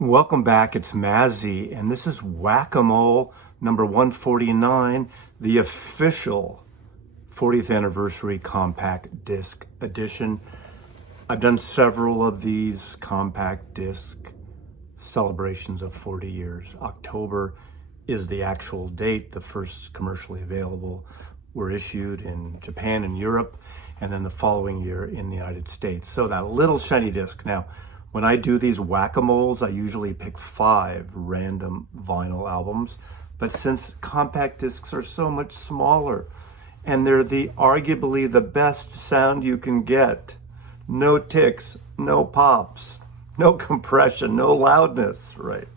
Welcome back, it's Mazzy, and this is Whack-A-Mole number 149, the official 40th anniversary compact disc edition. I've done several of these compact disc celebrations of 40 years. October is the actual date. The first commercially available were issued in Japan and Europe, and then the following year in the United States. So that little shiny disc. Now, when I do these Whack-A-Moles, I usually pick 5 random vinyl albums. But since compact discs are so much smaller, and they're arguably the best sound you can get, no ticks, no pops, no compression, no loudness, right?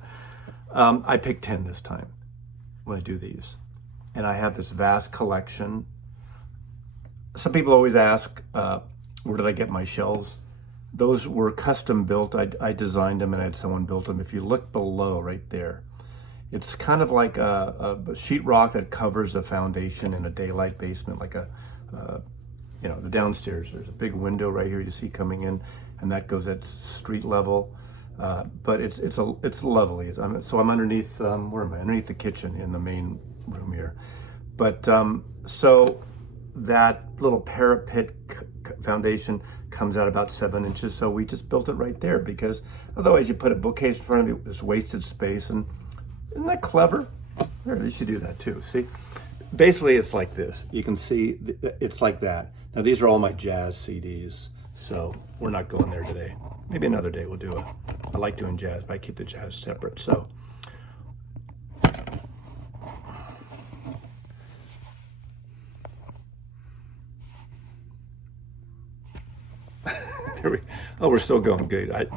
I picked 10 this time when I do these. And I have this vast collection. Some people always ask, where did I get my shelves? Those were custom built. I designed them and I had someone build them. If you look below right there, it's kind of like a sheetrock that covers the foundation in a daylight basement, like the downstairs. There's a big window right here you see coming in, and that goes at street level. But it's lovely. So I'm underneath, where am I? Underneath the kitchen in the main room here. But so that little parapet foundation comes out about 7 inches, so we just built it right there because otherwise you put a bookcase in front of you, this wasted space, and isn't that clever? There, you should do that too. See, basically it's like this. You can see it's like that. Now these are all my jazz CDs, so we're not going there today. Maybe another day we'll do it. I like doing jazz, but I keep the jazz separate. So we're still going good.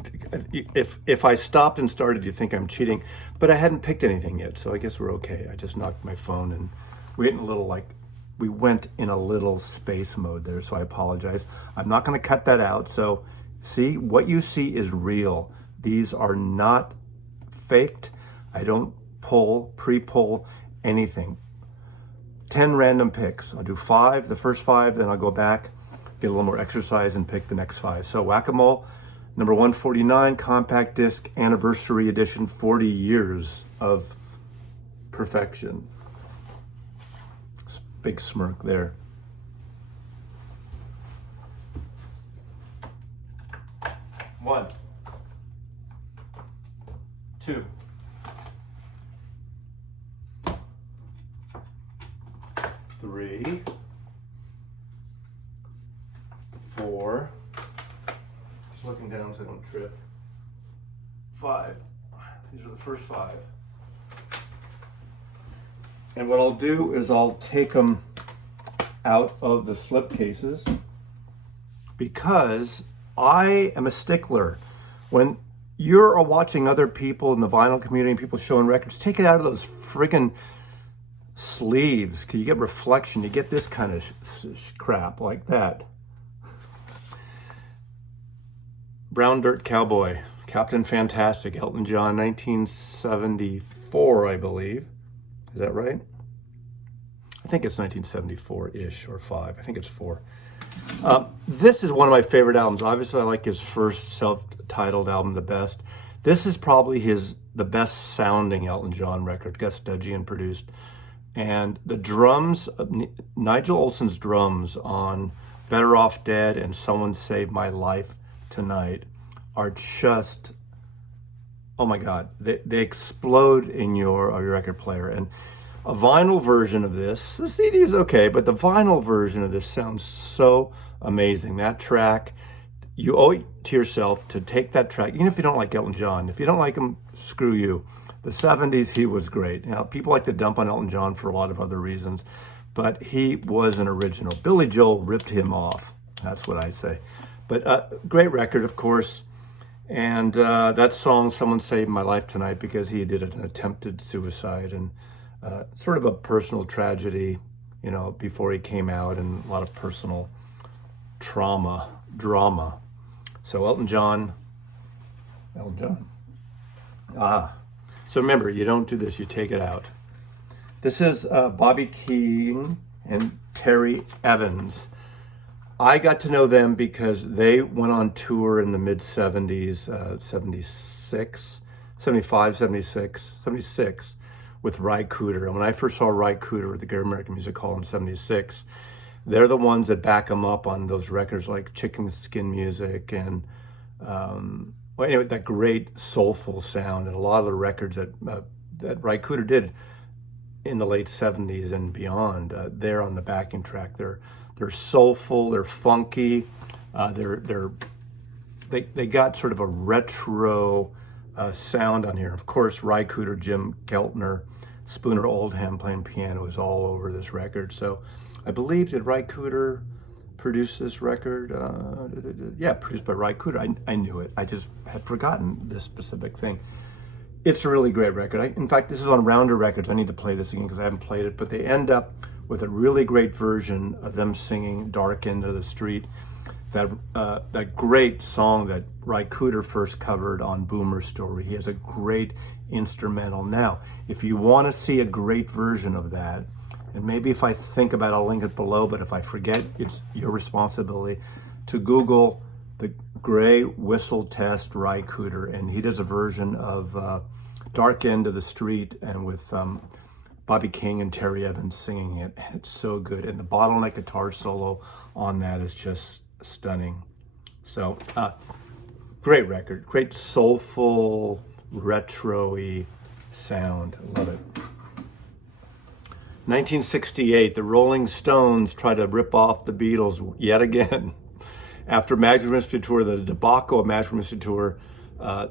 If I stopped and started, you think I'm cheating, but I hadn't picked anything yet, so I guess we're okay. I just knocked my phone and we went in a little space mode there, so I apologize. I'm not going to cut that out. So see, what you see is real. These are not faked. I don't pre-pull anything. 10 random picks. I'll do 5, the first 5, then I'll go back, get a little more exercise and pick the next 5. So Whack-A-Mole, number 149, compact disc, anniversary edition, 40 years of perfection. Big smirk there. One, 2, 3, 4, just looking down so I don't trip. 5, these are the first 5. And what I'll do is I'll take them out of the slip cases because I am a stickler. When you're watching other people in the vinyl community and people showing records, take it out of those friggin' sleeves because you get reflection. You get this kind of crap like that. Brown Dirt Cowboy, Captain Fantastic, Elton John, 1974, I believe. Is that right? I think it's 1974-ish or 5. I think it's 4. This is one of my favorite albums. Obviously, I like his first self-titled album the best. This is probably the best sounding Elton John record. Gus Dudgeon produced. And the drums, Nigel Olsson's drums on Better Off Dead and Someone Saved My Life Tonight are just, oh my God, they explode in your record player. And a vinyl version of this, the CD is okay, but the vinyl version of this sounds so amazing. That track, you owe it to yourself to take that track, even if you don't like Elton John. If you don't like him, screw you. The 70s, he was great. Now, people like to dump on Elton John for a lot of other reasons, but he was an original. Billy Joel ripped him off. That's what I say. But great record, of course. And that song, Someone Saved My Life Tonight, because he did an attempted suicide and sort of a personal tragedy, before he came out, and a lot of personal drama. So Elton John. So remember, you don't do this, you take it out. This is Bobby King and Terry Evans. I got to know them because they went on tour in the mid-70s, 76, 75, 76, 76 with Cooder. And when I first saw Cooder at the Great American Music Hall in 76, they're the ones that back them up on those records like Chicken Skin Music and well, anyway, that great soulful sound, and a lot of the records that Cooder did in the late 70s and beyond, they're on the backing track. They're soulful, they're funky, they got sort of a retro sound on here. Of course, Cooder, Jim Keltner, Spooner Oldham playing piano is all over this record. So I believe, did Cooder produce this record? Yeah, produced by Cooder. I knew it. I just had forgotten this specific thing. It's a really great record. In fact, this is on Rounder Records. I need to play this again because I haven't played it. But they end up with a really great version of them singing "Dark End of the Street." That great song that Cooder first covered on Boomer's Story. He has a great instrumental. Now, if you want to see a great version of that, and maybe if I think about it, I'll link it below, but if I forget, it's your responsibility to Google the Gray Whistle Test Cooder, and he does a version of Dark End of the Street, and with Bobby King and Terry Evans singing it, and it's so good. And the bottleneck guitar solo on that is just stunning. So, great record, great soulful, retro-y sound. Love it. 1968, the Rolling Stones try to rip off the Beatles yet again. After Magic Mystery Tour, the debacle of Magic Mystery Tour,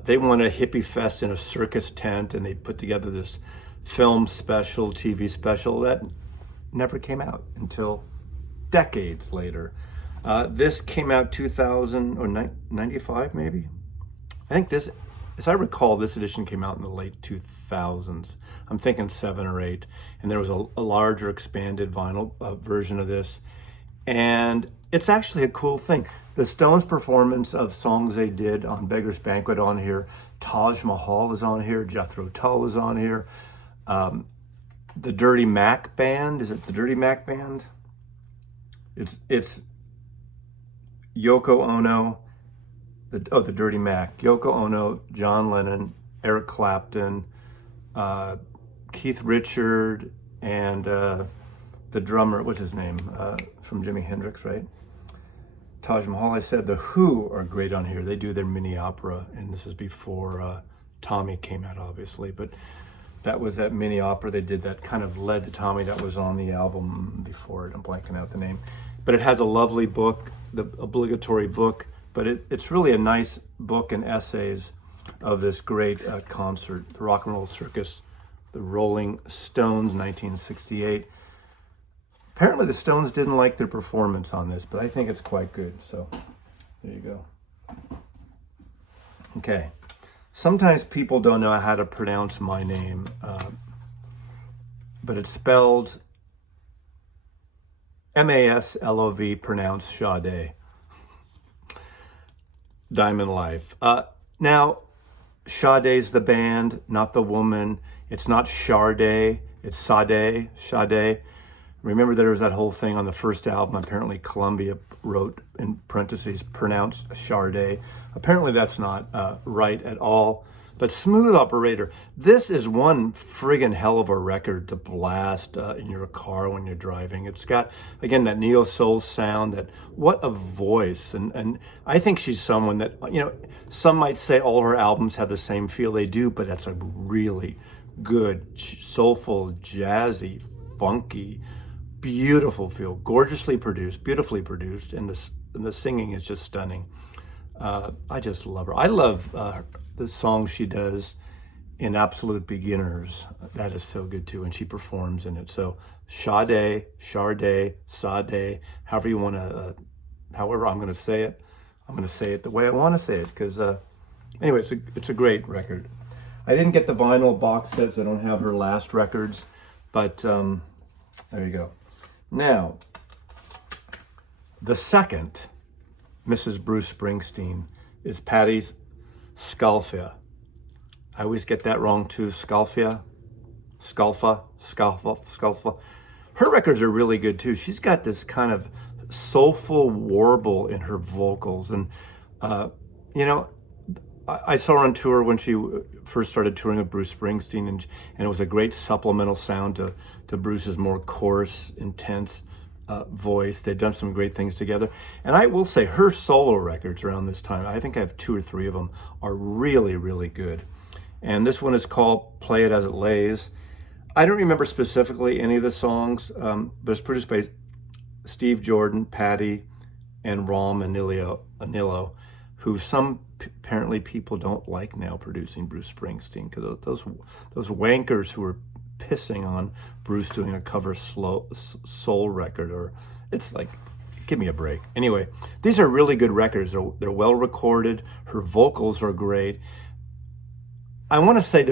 they wanted a hippie fest in a circus tent, and they put together this film special, TV special that never came out until decades later. This came out 2000 or 95 maybe? I think this, as I recall, this edition came out in the late 2000s. I'm thinking 7 or 8. And there was a larger expanded vinyl version of this. And it's actually a cool thing. The Stones' performance of songs they did on Beggar's Banquet on here. Taj Mahal is on here. Jethro Tull is on here. The Dirty Mac Band. Is it the Dirty Mac Band? It's Yoko Ono. The Dirty Mac. Yoko Ono, John Lennon, Eric Clapton, Keith Richard, and the drummer, what's his name, from Jimi Hendrix, right? Taj Mahal. I said the Who are great on here. They do their mini opera, and this is before Tommy came out, obviously, but that was that mini opera they did that kind of led to Tommy, that was on the album before it. I'm blanking out the name. But it has a lovely book, the obligatory book, but it's really a nice book and essays of this great concert, the Rock and Roll Circus, the Rolling Stones, 1968. Apparently the Stones didn't like their performance on this, but I think it's quite good. So there you go. Okay. Sometimes people don't know how to pronounce my name, but it's spelled M-A-S-L-O-V, pronounced Sade. Diamond Life. Now, Sade's the band, not the woman. It's not Sade, it's Sade, Sade. Remember there was that whole thing on the first album, apparently Columbia wrote in parentheses, pronounced Sade. Apparently that's not right at all. But Smooth Operator, this is one friggin' hell of a record to blast in your car when you're driving. It's got, again, that neo-soul sound, that what a voice. And I think she's someone that, you know, some might say all her albums have the same feel. They do, but that's a really good, soulful, jazzy, funky, beautiful feel, gorgeously produced, beautifully produced, and the singing is just stunning. I just love her. I love the song she does in Absolute Beginners. That is so good too, and she performs in it. So Sade, Sade, however you want to, however I'm going to say it, I'm going to say it the way I want to say it, because anyway, it's a great record. I didn't get the vinyl box sets. I don't have her last records, but there you go. Now, the second Mrs. Bruce Springsteen is Patti Scialfa. I always get that wrong too. Scialfa. Her records are really good too. She's got this kind of soulful warble in her vocals, and you know, I saw her on tour when she first started touring with Bruce Springsteen, and it was a great supplemental sound to Bruce's more coarse, intense voice. They'd done some great things together. And I will say her solo records around this time, I think I have 2 or 3 of them, are really, really good. And this one is called Play It As It Lays. I don't remember specifically any of the songs, but it's produced by Steve Jordan, Patti, and Rom Anillo, who some apparently people don't like now producing Bruce Springsteen, because those wankers who were pissing on Bruce doing a cover soul record, or it's like, give me a break. Anyway, these are really good records. They're well recorded. Her vocals are great. I want to say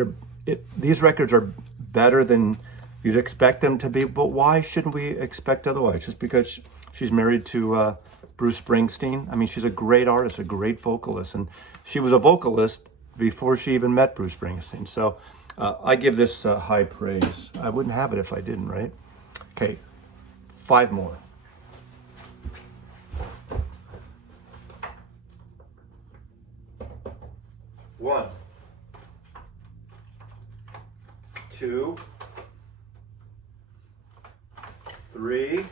these records are better than you'd expect them to be, but why shouldn't we expect otherwise? Just because she's married to Bruce Springsteen? I mean, she's a great artist, a great vocalist, and she was a vocalist before she even met Bruce Springsteen. So I give this high praise. I wouldn't have it if I didn't, right? Okay, 5 more. One, 2, 3,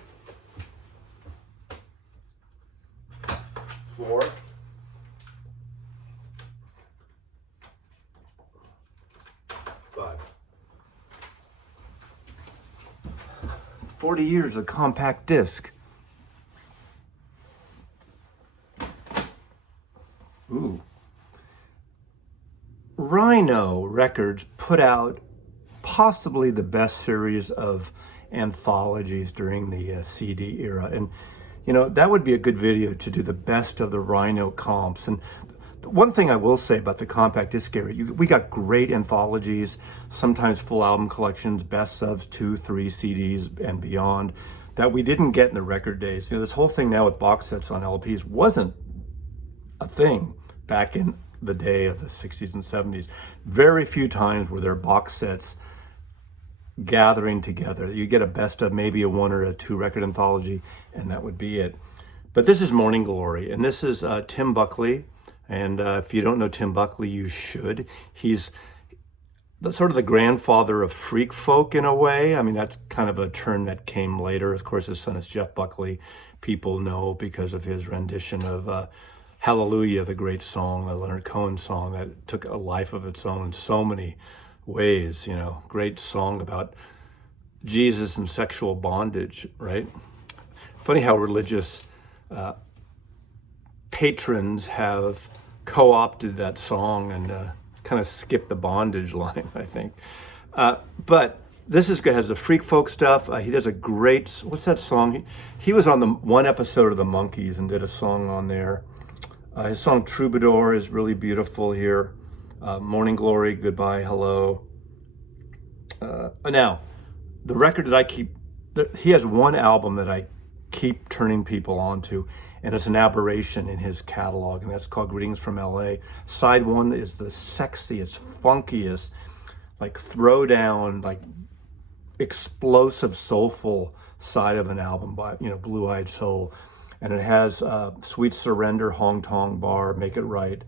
4, 5. 40 years of compact disc. Ooh. Rhino Records put out possibly the best series of anthologies during the CD era. And, you know, that would be a good video to do the best of the Rhino comps. And one thing I will say about the compact disc era, we got great anthologies, sometimes full album collections, best ofs, 2, 3 CDs and beyond, that we didn't get in the record days. You know, this whole thing now with box sets on LPs wasn't a thing back in the day of the 60s and 70s. Very few times were there box sets gathering together. You get a best of, maybe a 1 or a 2 record anthology, and that would be it. But this is Morning Glory, and this is Tim Buckley. And if you don't know Tim Buckley, you should. He's sort of the grandfather of freak folk in a way. I mean, that's kind of a term that came later. Of course, his son is Jeff Buckley. People know because of his rendition of Hallelujah, the great song, the Leonard Cohen song that took a life of its own in so many ways. You know, great song about Jesus and sexual bondage, right? Funny how religious patrons have co-opted that song and kind of skipped the bondage line, I think. But this is good. Has the freak folk stuff. He does a great, what's that song? He was on the one episode of the Monkees and did a song on there. His song Troubadour is really beautiful here. Morning Glory, Goodbye, Hello. Now, the record that he has one album that I keep turning people on to, and it's an aberration in his catalog, and that's called Greetings from LA. Side 1 is the sexiest, funkiest, like throwdown, like explosive, soulful side of an album by, you know, Blue Eyed Soul. And it has Sweet Surrender, Hong Tong Bar, Make It Right,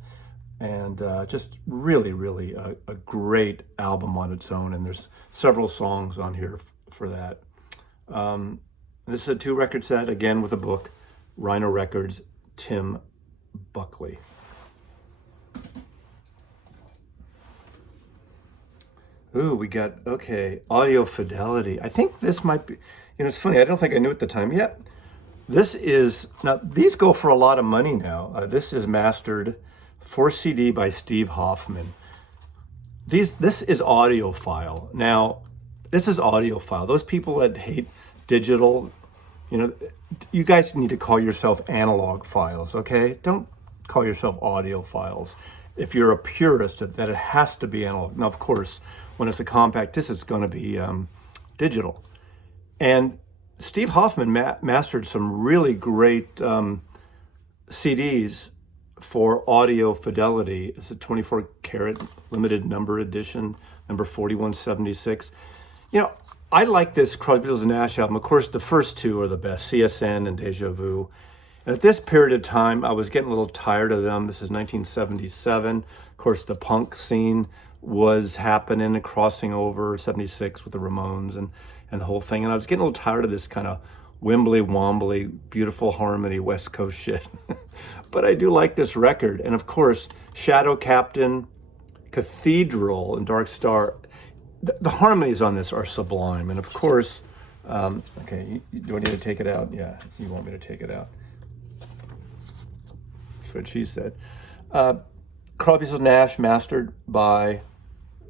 and just really, really a great album on its own. And there's several songs on here for that. This is a 2 record set, again with a book. Rhino Records, Tim Buckley. Ooh, we got, okay, Audio Fidelity. I think this might be, you know, it's funny, I don't think I knew at the time. Yep. This is, now these go for a lot of money now. This is mastered for CD by Steve Hoffman. This is audiophile. Now, this is audiophile. Those people that hate digital, you know, you guys need to call yourself analog files, okay? Don't call yourself audiophiles. If you're a purist, that it has to be analog. Now, of course, when it's a compact disc, it's going to be digital. And Steve Hoffman mastered some really great CDs for Audio Fidelity. It's a 24 karat limited number edition, number 4176. You know, I like this Crosby, Stills, and Nash album. Of course, the first 2 are the best, CSN and Deja Vu. And at this period of time, I was getting a little tired of them. This is 1977. Of course, the punk scene was happening and crossing over 76 with the Ramones and the whole thing. And I was getting a little tired of this kind of wimbly wombly, beautiful harmony, West Coast shit. But I do like this record. And of course, Shadow Captain, Cathedral, and Dark Star, the harmonies on this are sublime. And of course, okay, do I need to take it out? Yeah, you want me to take it out. That's what she said. Crosby, Stills, Nash, mastered by,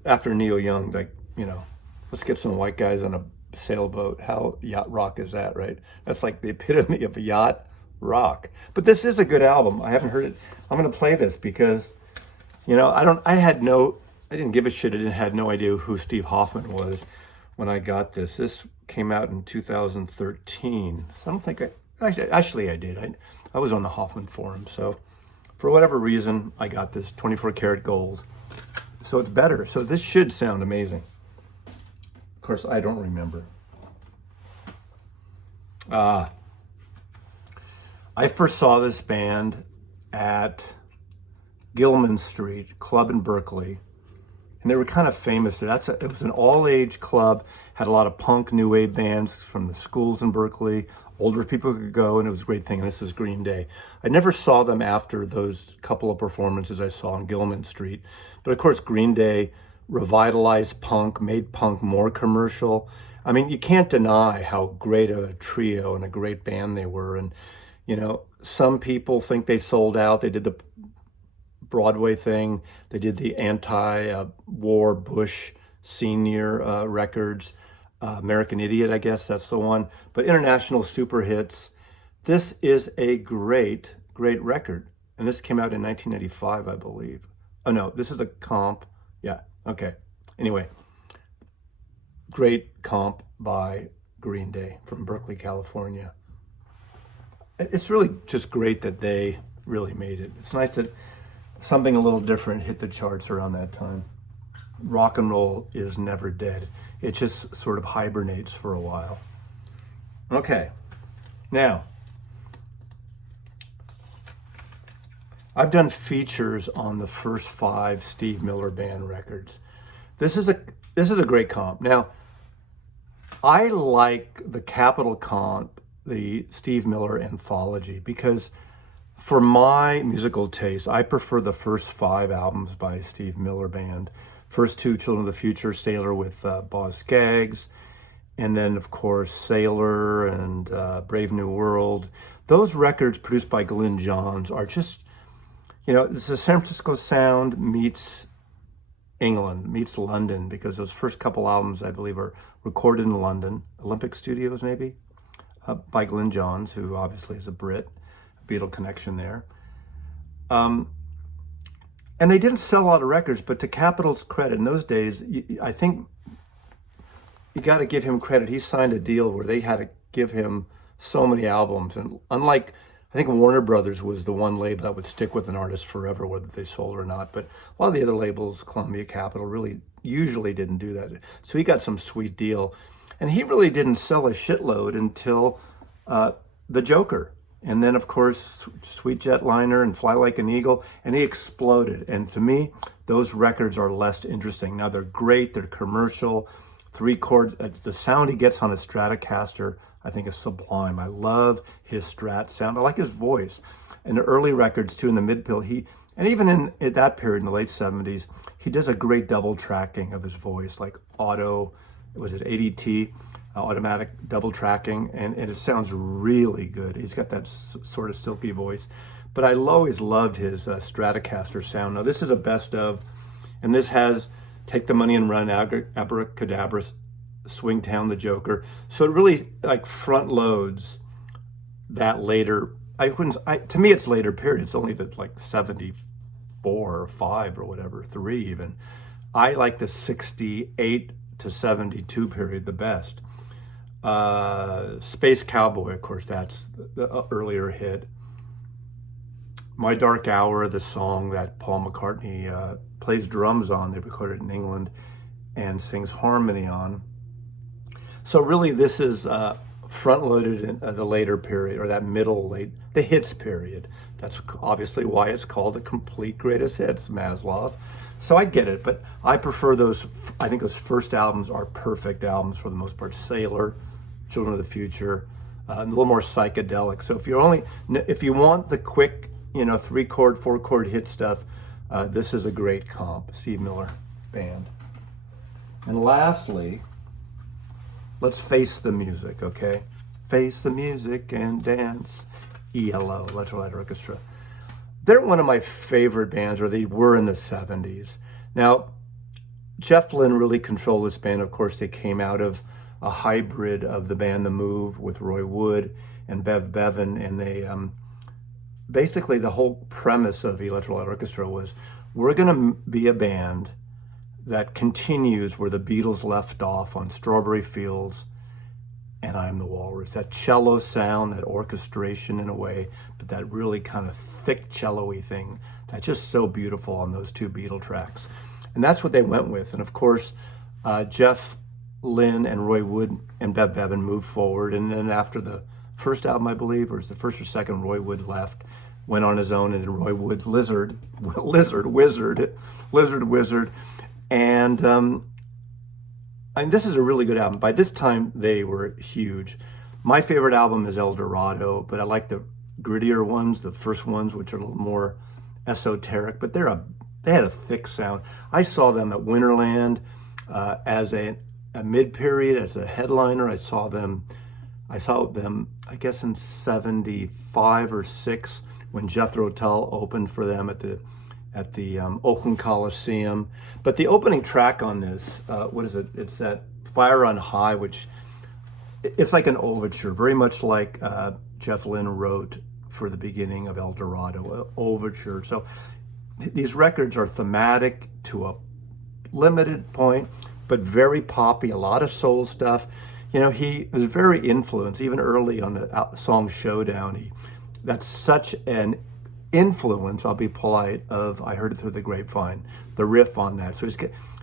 after Neil Young, like, you know, let's get some white guys on a sailboat. How yacht rock is that, right? That's like the epitome of yacht rock. But this is a good album. I haven't heard it. I'm going to play this because, you know, I didn't give a shit. I had no idea who Steve Hoffman was when I got this. This came out in 2013. So I don't think actually I did. I was on the Hoffman forum. So for whatever reason, I got this 24 karat gold. So it's better. So this should sound amazing. Of course, I don't remember. I first saw this band at Gilman Street Club in Berkeley, and they were kind of famous. It was an all-age club, had a lot of punk, new wave bands from the schools in Berkeley. Older people could go, and it was a great thing. And this is Green Day. I never saw them after those couple of performances I saw on Gilman Street. But of course, Green Day revitalized punk, made punk more commercial. I mean, you can't deny how great a trio and a great band they were. And, you know, some people think they sold out. They did the Broadway thing. They did the anti-war Bush senior records. American Idiot, I guess that's the one. But international super hits. This is a great, great record. And this came out in 1985, I believe. Oh, no, this is a comp. Yeah, okay. Anyway, great comp by Green Day from Berkeley, California. It's really just great that they really made it. It's nice that something a little different hit the charts around that time. Rock and roll is never dead. It just sort of hibernates for a while. Okay, now, I've done features on the first 5 Steve Miller Band records. This is a great comp. Now, I like the Capitol comp, the Steve Miller anthology, because for my musical taste, I prefer the first 5 albums by Steve Miller Band. First 2, Children of the Future, Sailor with Boz Scaggs, and then, of course, Sailor and Brave New World. Those records produced by Glyn Johns are just, you know, it's a San Francisco sound meets England, meets London, because those first couple albums, I believe, are recorded in London, Olympic Studios maybe, by Glyn Johns, who obviously is a Brit, Beatle connection there. And they didn't sell a lot of records, but to Capitol's credit, in those days, I think you got to give him credit. He signed a deal where they had to give him so many albums. And unlike, I think Warner Brothers was the one label that would stick with an artist forever, whether they sold or not. But a lot of the other labels, Columbia, Capitol, really usually didn't do that. So he got some sweet deal. And he really didn't sell a shitload until The Joker. And then, of course, Sweet Jetliner and Fly Like an Eagle, and he exploded. And to me, those records are less interesting. Now, they're great, they're commercial, 3 chords. The sound he gets on a Stratocaster, I think, is sublime. I love his Strat sound. I like his voice. In the early records, too, in the mid-pill, and even in that period, in the late 70s, he does a great double tracking of his voice, like ADT? Automatic double tracking, and it sounds really good. He's got that sort of silky voice, but I always loved his Stratocaster sound. Now this is a best of, and this has Take the Money and Run, Abracadabra, Swingtown, The Joker. So it really like front loads that later. To me, it's later period. It's only like 74 or 5 or whatever, 3 even. I like the 68 to 72 period the best. Space Cowboy, of course, that's the earlier hit. My Dark Hour, the song that Paul McCartney plays drums on, they recorded in England, and sings harmony on. So really, this is front-loaded in the later period, or that the hits period. That's obviously why it's called the complete greatest hits, Maslov. So I get it, but I prefer those. I think those first albums are perfect albums for the most part. Sailor, Children of the Future, a little more psychedelic. So if you want the quick, 3-chord, 4-chord hit stuff, this is a great comp. Steve Miller Band. And lastly, let's face the music, okay? Face the music and dance. ELO, Electric Light Orchestra. They're one of my favorite bands, or they were in the 70s. Now, Jeff Lynne really controlled this band. Of course, they came out of a hybrid of the band The Move with Roy Wood and Bev Bevan, and they basically the whole premise of Electric Light Orchestra was, we're going to be a band that continues where the Beatles left off on Strawberry Fields and I Am the Walrus. That cello sound, that orchestration in a way, but that really kind of thick cello-y thing, that's just so beautiful on those two Beatle tracks. And that's what they went with. And of course, Jeff Lynne and Roy Wood and Bev Bevan moved forward. And then after the first album, I believe, or it was the first or second, Roy Wood left, went on his own, and then Roy Wood's Lizard Wizard. And this is a really good album. By this time, they were huge. My favorite album is El Dorado, but I like the grittier ones, the first ones, which are a little more esoteric, but they had a thick sound. I saw them at Winterland as a mid-period, as a headliner. I saw them, I guess, in 75 or 6 when Jethro Tull opened for them at the Oakland Coliseum. But the opening track on this, what is it? It's that Fire on High, which it's like an overture, very much like Jeff Lynne wrote for the beginning of El Dorado, overture. So these records are thematic to a limited point, but very poppy, a lot of soul stuff. He was very influenced, even early on the song Showdown. That's such an influence, I'll be polite, of I Heard It Through the Grapevine, the riff on that. So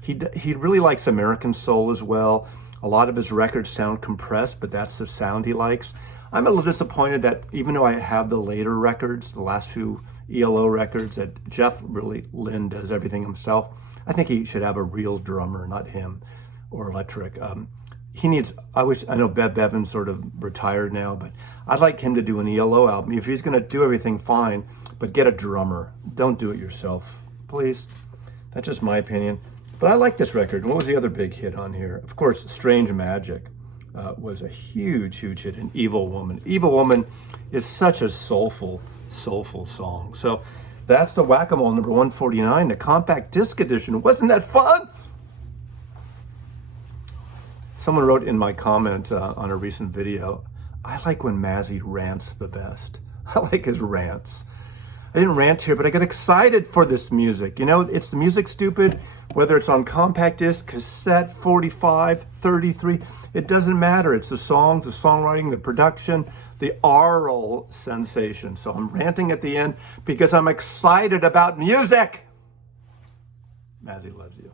he really likes American soul as well. A lot of his records sound compressed, but that's the sound he likes. I'm a little disappointed that even though I have the later records, the last few ELO records, that Jeff Lynne does everything himself. I think he should have a real drummer, not him, or electric. I know Bev Bevan's sort of retired now, but I'd like him to do an ELO album. If he's going to do everything, fine, but get a drummer. Don't do it yourself, please. That's just my opinion. But I like this record. What was the other big hit on here? Of course, Strange Magic was a huge, huge hit. And Evil Woman. Evil Woman is such a soulful song. So that's the Whack-A-Mole number 149, the compact disc edition. Wasn't that fun? Someone wrote in my comment on a recent video, I like when Mazzy rants the best. I like his rants. I didn't rant here, but I got excited for this music. It's the music, stupid, whether it's on compact disc, cassette, 45, 33, it doesn't matter. It's the songs, the songwriting, the production, the aural sensation. So I'm ranting at the end because I'm excited about music. Mazzy loves you.